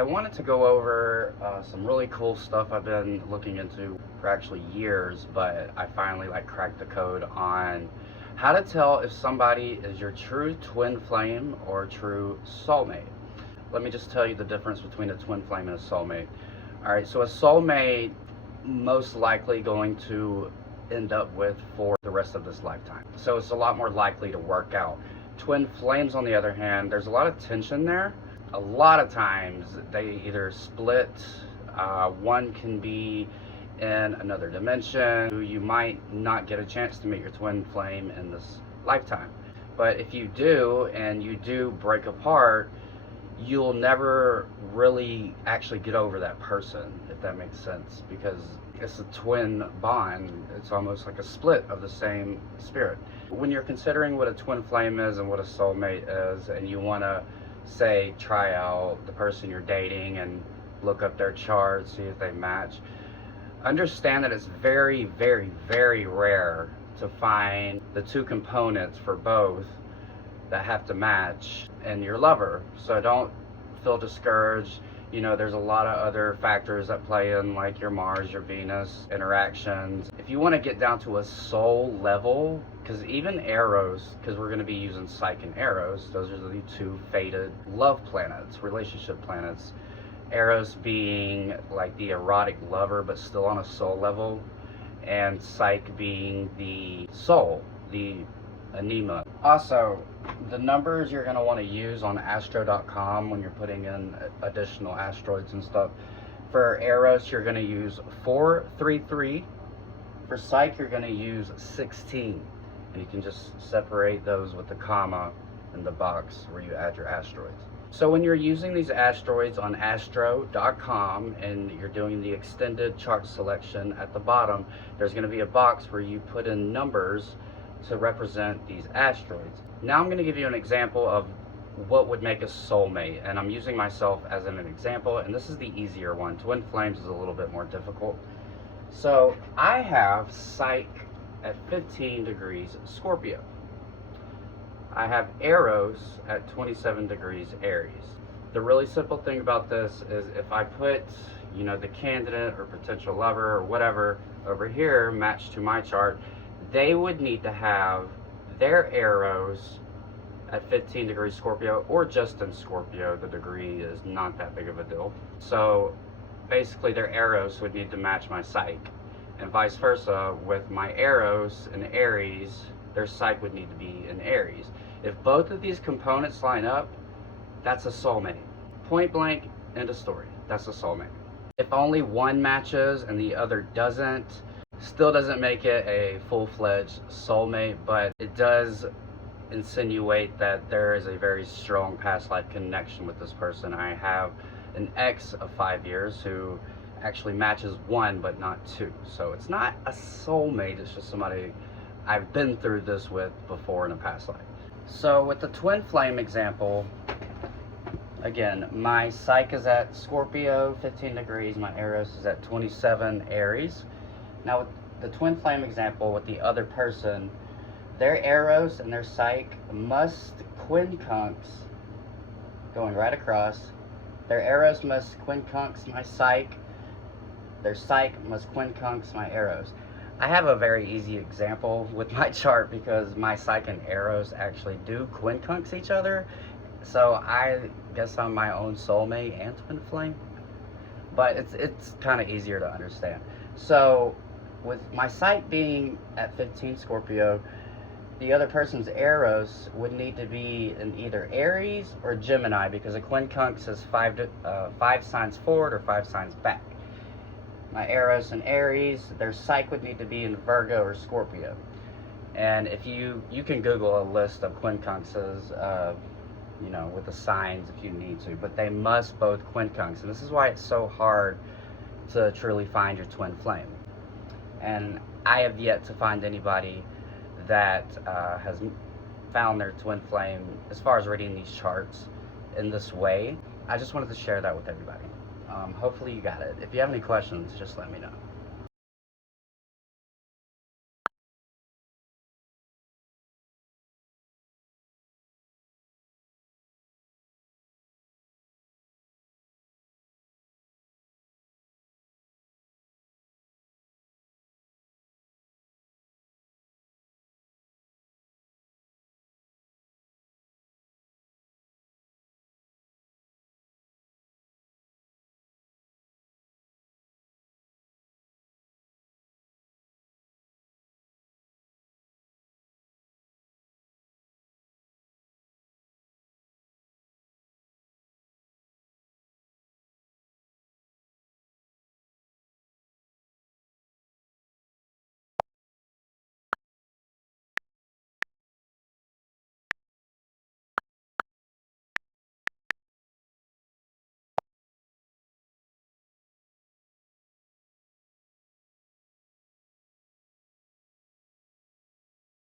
I wanted to go over some really cool stuff I've been looking into for actually years, but I finally cracked the code on how to tell if somebody is your true twin flame or true soulmate. Let me just tell you the difference between a twin flame and a soulmate. All right, so a soulmate most likely going to end up with for the rest of this lifetime. So it's a lot more likely to work out. Twin flames, on the other hand, there's a lot of tension there. A lot of times they either split, one can be in another dimension. You might not get a chance to meet your twin flame in this lifetime. But if you do, and you do break apart, you'll never really actually get over that person, if that makes sense, because it's a twin bond. It's almost like a split of the same spirit. When you're considering what a twin flame is and what a soulmate is, and you want to say try out the person you're dating and look up their chart, see if they match, understand that it's very, very, very rare to find the two components for both that have to match in your lover. So don't feel discouraged. You know, there's a lot of other factors that play in, like your Mars, your Venus interactions. If you want to get down to a soul level, because even Eros, because we're going to be using Psyche and Eros, those are the two fated love planets, relationship planets. Eros being like the erotic lover, but still on a soul level, and Psyche being the soul, the anima. Also, the numbers you're going to want to use on astro.com when you're putting in additional asteroids and stuff. For Eros, you're going to use 433. For Psyche, you're going to use 16. And you can just separate those with the comma in the box where you add your asteroids. So when you're using these asteroids on astro.com and you're doing the extended chart selection, at the bottom there's going to be a box where you put in numbers to represent these asteroids. Now I'm going to give you an example of what would make a soulmate, and I'm using myself as an example, and this is the easier one. Twin flames is a little bit more difficult. So I have Psyche at 15 degrees Scorpio. I have Eros at 27 degrees Aries. The really simple thing about this is if I put, you know, the candidate or potential lover or whatever over here matched to my chart, they would need to have their Eros at 15 degrees Scorpio, or just in Scorpio. The degree is not that big of a deal. So basically their Eros would need to match my Psyche, and vice versa. With my Eros in Aries, their Psyche would need to be in Aries. If both of these components line up, that's a soulmate. Point blank, end of story. That's a soulmate. If only one matches and the other doesn't, still doesn't make it a full-fledged soulmate, but it does insinuate that there is a very strong past life connection with this person. I have an ex of 5 years who actually matches one but not two. So it's not a soulmate, it's just somebody I've been through this with before in a past life. So with the twin flame example, again, my Psyche is at Scorpio, 15 degrees. My Eros is at 27 Aries. Now with the twin flame example with the other person, their Eros and their Psyche must quincunx, going right across. Their Eros must quincunx my Psyche. Their Psyche must quincunx my Eros. I have a very easy example with my chart because my Psyche and Eros actually do quincunx each other. So I guess I'm my own soulmate and twin flame. But it's kind of easier to understand. So with my Psyche being at 15 Scorpio, the other person's Eros would need to be in either Aries or Gemini, because a quincunx is 5 signs forward or 5 signs back. My Eros and Aries, their Psyche would need to be in Virgo or Scorpio. And if you can Google a list of quincunxes, you know, with the signs if you need to, but they must both quincunx. And this is why it's so hard to truly find your twin flame. And I have yet to find anybody that has found their twin flame as far as reading these charts in this way. I just wanted to share that with everybody. Hopefully you got it. If you have any questions, just let me know.